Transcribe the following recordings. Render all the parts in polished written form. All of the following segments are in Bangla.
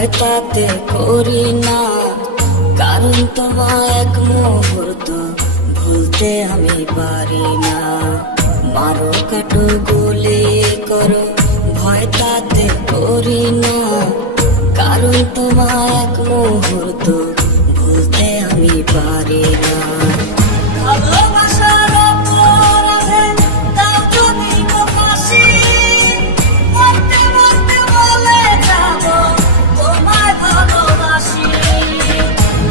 ভয় তাতে করি না, কারণ তোমায় এক মুহূর্ত ভুলতে আমি পারি না। মারো কাটো গুলি করো, ভয় তাতে করি না, কারণ তোমায় এক মুহূর্ত ভুলতে আমি পারি না। ভালোবাসার অপরাধে দাও যদি গো ফাঁসি, মরতে মরতে বলে যাব তোমায় ভালোবাসি।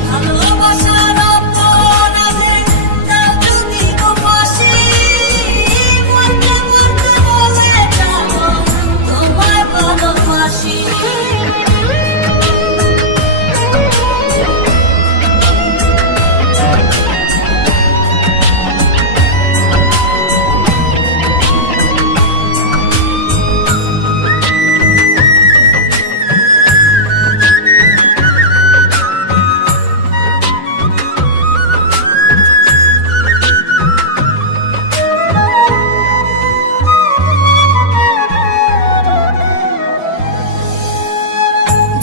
ভালোবাসার অপরাধে দাও যদি গো ফাঁসি, মরতে মরতে বলে যাব তোমায় ভালোবাসি।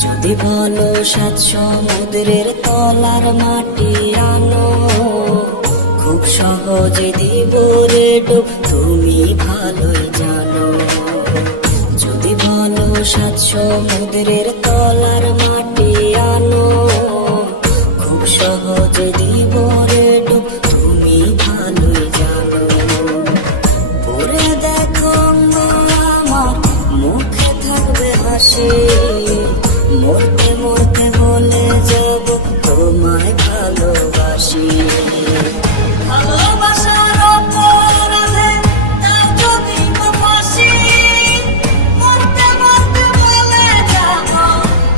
যদি বলো 7 সমুদ্রের তলার মাটি আনো, খুব সহজে দিব রে ডুব, তুমি ভালোই জানো। যদি বলো 7 সমুদ্রের তলার মাটি আনো, খুব সহজে দিব রে ডুব, তুমি ভালোই জানো। পরে দেখো আমার মুখে থাকবে হাসি, মরতে মরতে বলে যাব তোমায় ভালোবাসি। ভালোবাসার অপরাধে দাও যদি গো ফাঁসি, মরতে মরতে বলে যাব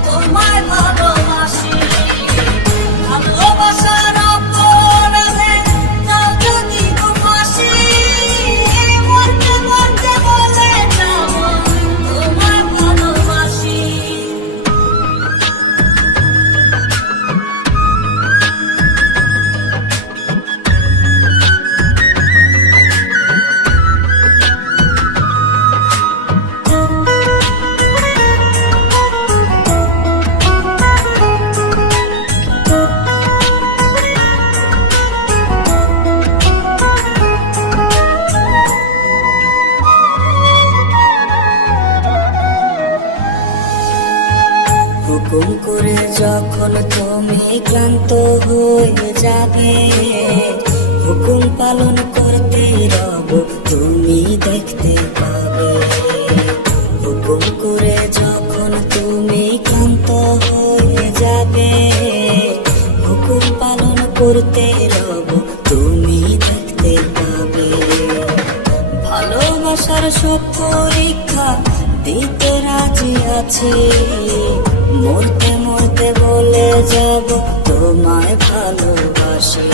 তোমায় ভালোবাসি। ভালোবাসার অপরাধে দাও যদি গো ফাঁসি, মরতে মরতে বলে যাব তোমায় ভালোবাসি। হুকুম করে যখন তুমি ক্লান্ত হয়ে যাবে, হুকুম পালন করতে রব তুমি দেখতে পাবে। হুকুম করে যখন তুমি ক্লান্ত হয়ে যাবে, হুকুম পালন করতে রব তুমি দেখতে পাবে। ভালোবাসার সব পরীক্ষা দিতে রাজি আছে, মরতে মরতে বলে যাব তোমায় ভালোবাসি।